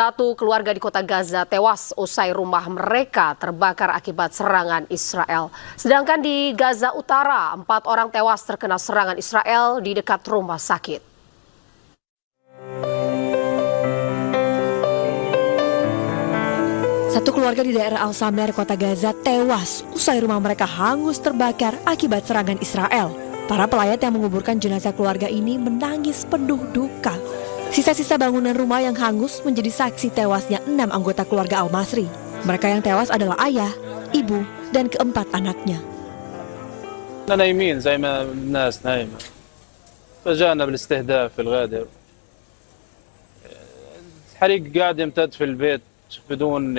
Satu keluarga di kota Gaza tewas usai rumah mereka terbakar akibat serangan Israel. Sedangkan di Gaza Utara, 4 orang tewas terkena serangan Israel di dekat rumah sakit. Satu keluarga di daerah Al-Samer, kota Gaza tewas usai rumah mereka hangus terbakar akibat serangan Israel. Para pelayat yang menguburkan jenazah keluarga ini menangis penuh duka. Sisa-sisa bangunan rumah yang hangus menjadi saksi tewasnya 6 anggota keluarga Al-Masri. Mereka yang tewas adalah ayah, ibu, dan keempat anaknya. نايمين زي ما الناس نايمة فجاءنا بالاستهداف في الغادر. الحريق قاعد يمتد في البيت بدون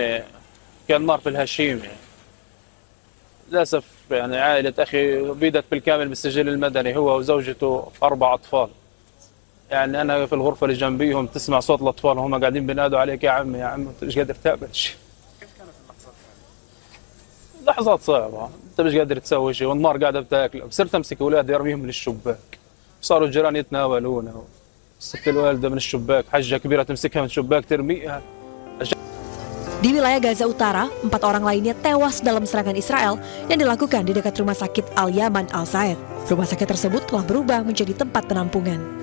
كان نار في الهشيم للأسف عائلة أخي بيدت بالكامل بالسجل المدني هو وزوجته 4 أطفال. أنا في الغرفة اللي جنبيهم تسمع صوت الأطفال وهم قاعدين بينادوا عليك يا عم أنت مش قادر تعمل شيء. كيف كانت اللحظات؟ لحظات صعبة، أنت مش قادر تسوي شيء والنار قاعدة بتاكلك. صرت أمسك أولادي أرميهم من الشباك. صاروا الجيران يتناولونا. ست الوالدة من الشباك، حجة كبيرة تمسكها من الشباك ترميها. Di wilayah Gaza Utara, 4 orang lainnya tewas dalam serangan Israel yang dilakukan di dekat rumah sakit Al-Yaman Al-Saed. Rumah sakit tersebut telah berubah menjadi tempat penampungan.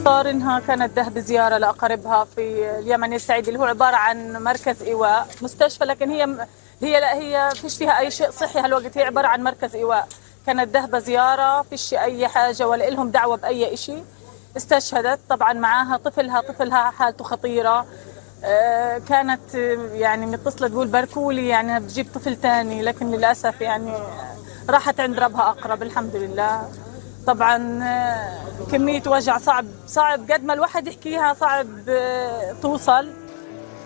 صار انها كانت ذهب زياره لاقاربها في اليمن السعيدي اللي هو عباره عن مركز ايواء مستشفى، لكن هي فيش فيها اي شيء صحي هالوقت، هي عباره عن مركز ايواء. كانت ذهب زياره فيش اي حاجه ولا لهم دعوه باي شيء. استشهدت طبعا معاها طفلها حالته خطيره. كانت متصله تقول باركولي بتجيب طفل ثاني، لكن للاسف راحت عند ربها اقرب الحمد لله. طبعا كمية وجع صعب قد ما الواحد يحكيها صعب توصل.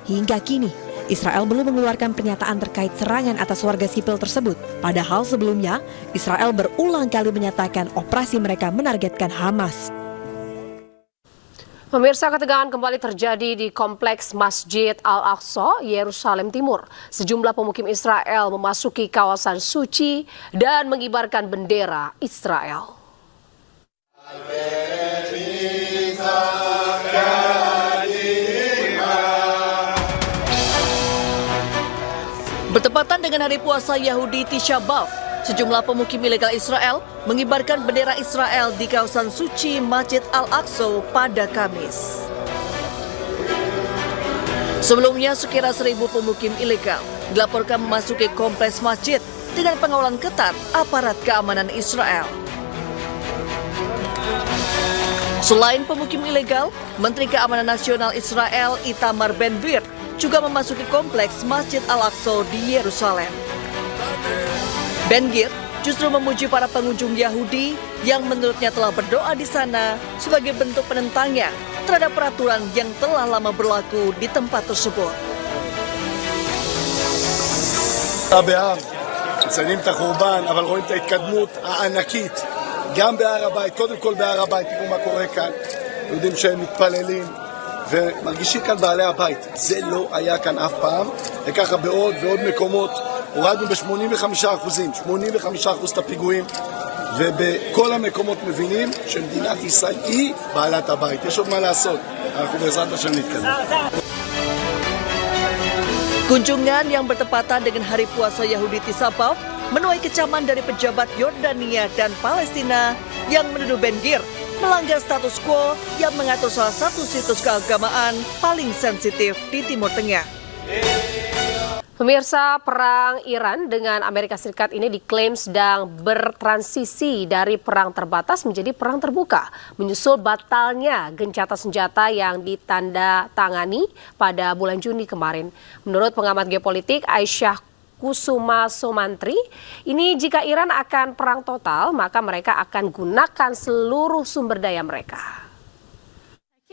Hingga kini, Israel belum mengeluarkan pernyataan terkait serangan atas warga sipil tersebut. Padahal sebelumnya, Israel berulang kali menyatakan operasi mereka menargetkan Hamas. Pemirsa, ketegangan kembali terjadi di kompleks Masjid Al-Aqsa, Yerusalem Timur. Sejumlah pemukim Israel memasuki kawasan suci dan mengibarkan bendera Israel. Bertepatan dengan hari puasa Yahudi Tisha B'Av, sejumlah pemukim ilegal Israel mengibarkan bendera Israel di kawasan suci Masjid Al-Aqsa pada Kamis. Sebelumnya, sekira 1.000 pemukim ilegal dilaporkan memasuki kompleks masjid dengan pengawalan ketat aparat keamanan Israel. Selain pemukim ilegal, Menteri Keamanan Nasional Israel Itamar Ben-Gvir juga memasuki kompleks Masjid Al-Aqsa di Yerusalem. Ben-Gvir justru memuji para pengunjung Yahudi yang menurutnya telah berdoa di sana sebagai bentuk penentangnya terhadap peraturan yang telah lama berlaku di tempat tersebut. מציינים את החורבן, אבל רואים את ההתקדמות הענקית גם בהר הבית, קודם כל בהר הבית, תראו מה קורה כאן, יודעים שהם מתפללים ומרגישים כאן בעלי הבית, זה לא היה כאן אף פעם, וככה בעוד ועוד מקומות הורדנו ב-85%, 85% את הפיגועים, ובכל המקומות מבינים שמדינת ישראל היא בעלת הבית, יש עוד מה לעשות, אנחנו בעזרת השם נתקדם. Kunjungan yang bertepatan dengan hari puasa Yahudi Tisha B'Av menuai kecaman dari pejabat Yordania dan Palestina yang menuduh Ben-Gvir melanggar status quo yang mengatur salah satu situs keagamaan paling sensitif di Timur Tengah. Pemirsa, perang Iran dengan Amerika Serikat ini diklaim sedang bertransisi dari perang terbatas menjadi perang terbuka, menyusul batalnya gencatan senjata yang ditandatangani pada bulan Juni kemarin. Menurut pengamat geopolitik Aisyah Kusuma Somantri, ini jika Iran akan perang total, maka mereka akan gunakan seluruh sumber daya mereka.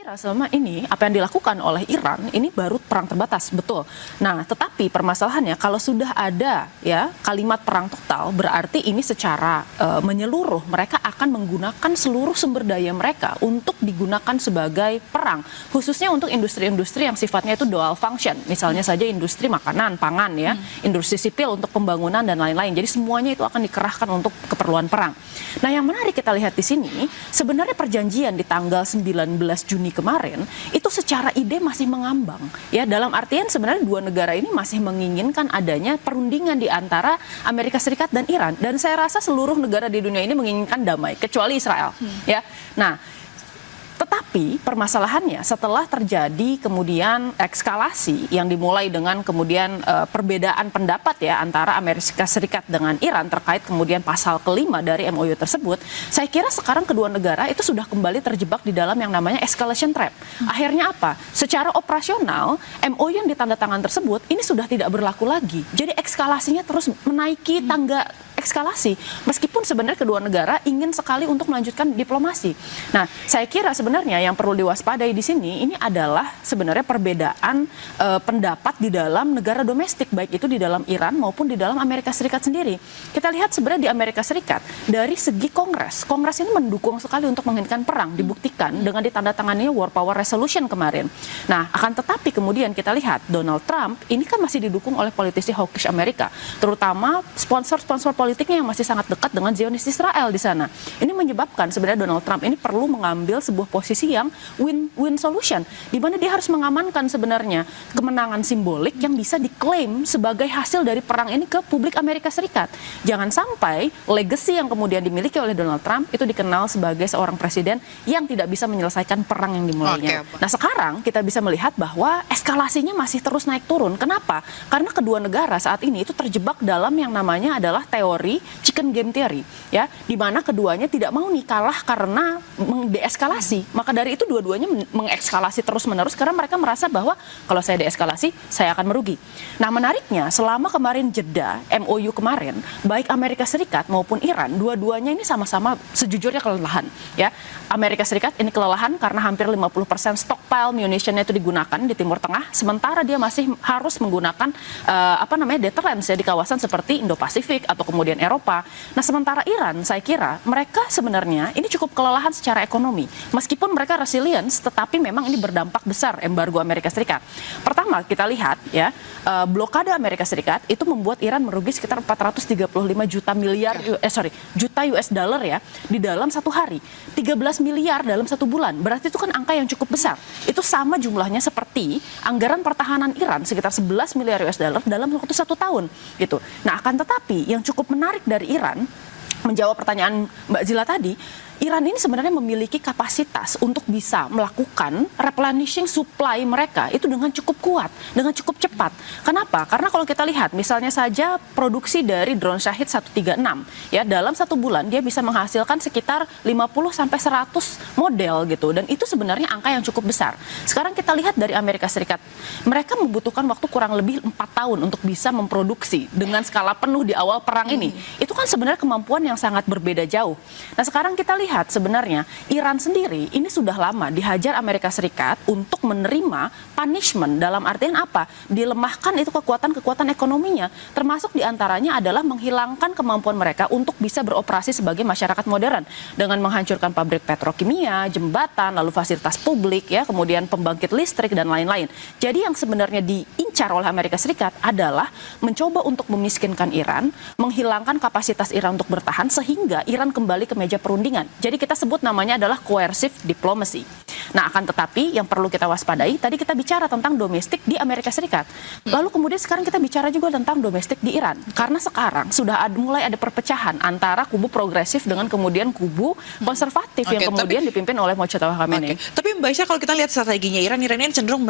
Selama ini apa yang dilakukan oleh Iran ini baru perang terbatas, betul. Nah, tetapi permasalahannya kalau sudah ada ya kalimat perang total, berarti ini secara menyeluruh mereka akan menggunakan seluruh sumber daya mereka untuk digunakan sebagai perang, khususnya untuk industri-industri yang sifatnya itu dual function, misalnya saja industri makanan, pangan ya, industri sipil untuk pembangunan dan lain-lain. Jadi semuanya itu akan dikerahkan untuk keperluan perang. Nah, yang menarik kita lihat di sini, sebenarnya perjanjian di tanggal 19 Juni Juni kemarin itu secara ide masih mengambang ya, dalam artian sebenarnya dua negara ini masih menginginkan adanya perundingan di antara Amerika Serikat dan Iran, dan saya rasa seluruh negara di dunia ini menginginkan damai kecuali Israel ya. Nah, tetapi permasalahannya setelah terjadi kemudian ekskalasi yang dimulai dengan kemudian perbedaan pendapat ya antara Amerika Serikat dengan Iran terkait kemudian pasal kelima dari MOU tersebut, saya kira sekarang kedua negara itu sudah kembali terjebak di dalam yang namanya escalation trap. Akhirnya apa? Secara operasional MOU yang ditandatangan tersebut ini sudah tidak berlaku lagi. Jadi eskalasinya terus menaiki tangga eskalasi, meskipun sebenarnya kedua negara ingin sekali untuk melanjutkan diplomasi. Nah, saya kira sebenarnya yang perlu diwaspadai di sini ini adalah sebenarnya perbedaan pendapat di dalam negara domestik, baik itu di dalam Iran maupun di dalam Amerika Serikat sendiri. Kita lihat sebenarnya di Amerika Serikat dari segi Kongres ini mendukung sekali untuk menghentikan perang, dibuktikan dengan ditandatangannya War Power Resolution kemarin. Nah, akan tetapi kemudian kita lihat Donald Trump ini kan masih didukung oleh politisi hawkish Amerika, terutama sponsor-sponsor politiknya yang masih sangat dekat dengan Zionis Israel di sana. Ini menyebabkan sebenarnya Donald Trump ini perlu mengambil sebuah posisi yang win-win solution, di mana dia harus mengamankan sebenarnya kemenangan simbolik yang bisa diklaim sebagai hasil dari perang ini ke publik Amerika Serikat. Jangan sampai legacy yang kemudian dimiliki oleh Donald Trump itu dikenal sebagai seorang presiden yang tidak bisa menyelesaikan perang yang dimulainya. Nah, sekarang kita bisa melihat bahwa eskalasinya masih terus naik turun. Kenapa? Karena kedua negara saat ini itu terjebak dalam yang namanya adalah teori chicken game theory ya, di mana keduanya tidak mau nih kalah karena deeskalasi. Maka dari itu dua-duanya mengekskalasi terus-menerus karena mereka merasa bahwa kalau saya deeskalasi saya akan merugi. Nah, menariknya selama kemarin jeda MOU kemarin, baik Amerika Serikat maupun Iran, dua-duanya ini sama-sama sejujurnya kelelahan ya. Amerika Serikat ini kelelahan karena hampir 50% stockpile munitionnya itu digunakan di Timur Tengah, sementara dia masih harus menggunakan deterrence ya di kawasan seperti Indo-Pasifik atau kemudian Eropa. Nah, sementara Iran, saya kira mereka sebenarnya ini cukup kelelahan secara ekonomi. Meskipun mereka resilience, tetapi memang ini berdampak besar embargo Amerika Serikat. Pertama, kita lihat ya, blokade Amerika Serikat itu membuat Iran merugi sekitar 435 juta US dollar ya di dalam satu hari. 13 miliar dalam satu bulan. Berarti itu kan angka yang cukup besar. Itu sama jumlahnya seperti anggaran pertahanan Iran sekitar 11 miliar US dollar dalam waktu 1 tahun gitu. Nah, akan tetapi yang cukup menarik dari Iran, menjawab pertanyaan Mbak Zila tadi, Iran ini sebenarnya memiliki kapasitas untuk bisa melakukan replenishing supply mereka itu dengan cukup kuat, dengan cukup cepat. Kenapa? Karena kalau kita lihat misalnya saja produksi dari drone Shahid 136 ya, dalam satu bulan dia bisa menghasilkan sekitar 50 sampai 100 model gitu, dan itu sebenarnya angka yang cukup besar. Sekarang kita lihat dari Amerika Serikat, mereka membutuhkan waktu kurang lebih 4 tahun untuk bisa memproduksi dengan skala penuh di awal perang ini. Itu kan sebenarnya kemampuan yang sangat berbeda jauh. Nah, sekarang kita lihat sebenarnya Iran sendiri ini sudah lama dihajar Amerika Serikat untuk menerima punishment, dalam artian apa? Dilemahkan itu kekuatan ekonominya, termasuk diantaranya adalah menghilangkan kemampuan mereka untuk bisa beroperasi sebagai masyarakat modern dengan menghancurkan pabrik petrokimia, jembatan, lalu fasilitas publik ya, kemudian pembangkit listrik dan lain-lain. Jadi yang sebenarnya diincar oleh Amerika Serikat adalah mencoba untuk memiskinkan Iran, menghilangkan kapasitas Iran untuk bertahan sehingga Iran kembali ke meja perundingan. Jadi kita sebut namanya adalah coercive diplomacy. Nah, akan tetapi yang perlu kita waspadai, tadi kita bicara tentang domestik di Amerika Serikat. Lalu kemudian sekarang kita bicara juga tentang domestik di Iran. Karena sekarang sudah mulai ada perpecahan antara kubu progresif dengan kemudian kubu konservatif yang kemudian dipimpin oleh Mojtaba Khamenei. Tapi Mbak Aisyah, kalau kita lihat strateginya Iran ini cenderung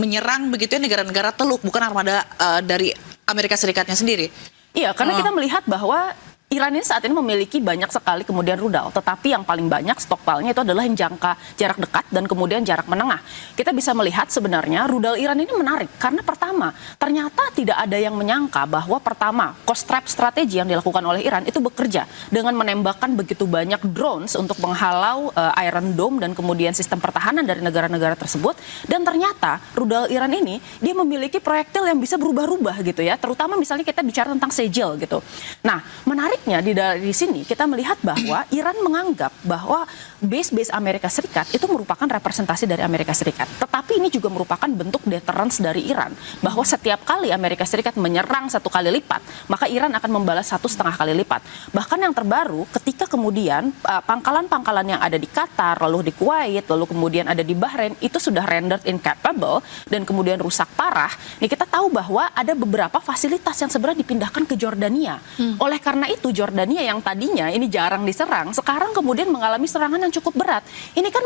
menyerang begitu ya negara-negara teluk, bukan armada dari Amerika Serikatnya sendiri. Iya, karena kita melihat bahwa Iran ini saat ini memiliki banyak sekali kemudian rudal, tetapi yang paling banyak stokpilnya itu adalah yang jarak dekat dan kemudian jarak menengah. Kita bisa melihat sebenarnya rudal Iran ini menarik karena pertama, ternyata tidak ada yang menyangka bahwa pertama, cost trap strategi yang dilakukan oleh Iran itu bekerja dengan menembakkan begitu banyak drones untuk menghalau Iron Dome dan kemudian sistem pertahanan dari negara-negara tersebut, dan ternyata rudal Iran ini dia memiliki proyektil yang bisa berubah-ubah gitu ya, terutama misalnya kita bicara tentang Sejel gitu. Nah, menarik menariknya di sini kita melihat bahwa Iran menganggap bahwa base-base Amerika Serikat itu merupakan representasi dari Amerika Serikat. Tetapi ini juga merupakan bentuk deterrence dari Iran. Bahwa setiap kali Amerika Serikat menyerang 1 kali lipat, maka Iran akan membalas 1,5 kali lipat. Bahkan yang terbaru ketika kemudian pangkalan-pangkalan yang ada di Qatar, lalu di Kuwait, lalu kemudian ada di Bahrain, itu sudah rendered incapable dan kemudian rusak parah. Nih kita tahu bahwa ada beberapa fasilitas yang sebenarnya dipindahkan ke Jordania. Oleh karena itu Jordania yang tadinya ini jarang diserang, sekarang kemudian mengalami serangan yang cukup berat. Ini kan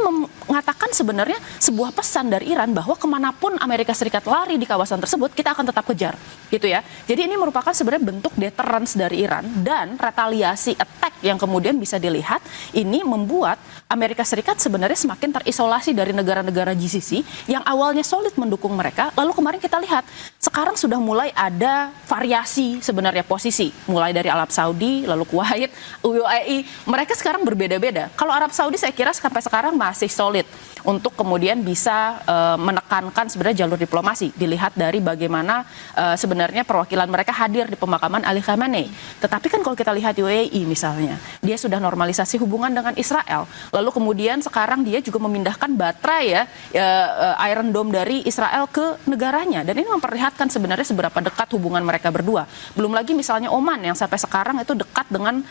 mengatakan sebenarnya sebuah pesan dari Iran bahwa kemanapun Amerika Serikat lari di kawasan tersebut, kita akan tetap kejar, gitu ya. Jadi ini merupakan sebenarnya bentuk deterrence dari Iran dan retaliasi attack yang kemudian bisa dilihat ini membuat Amerika Serikat sebenarnya semakin terisolasi dari negara-negara GCC yang awalnya solid mendukung mereka. Lalu kemarin kita lihat sekarang sudah mulai ada variasi sebenarnya posisi, mulai dari Arab Saudi, lalu Kuwait, UAE, mereka sekarang berbeda-beda. Kalau Arab Saudi saya kira sampai sekarang masih solid untuk kemudian bisa menekankan sebenarnya jalur diplomasi. Dilihat dari bagaimana sebenarnya perwakilan mereka hadir di pemakaman Ali Khamenei. Tetapi kan kalau kita lihat UAE misalnya, dia sudah normalisasi hubungan dengan Israel. Lalu kemudian sekarang dia juga memindahkan baterai Iron Dome dari Israel ke negaranya. Dan ini memperlihatkan sebenarnya seberapa dekat hubungan mereka berdua. Belum lagi misalnya Oman yang sampai sekarang itu dekat dengan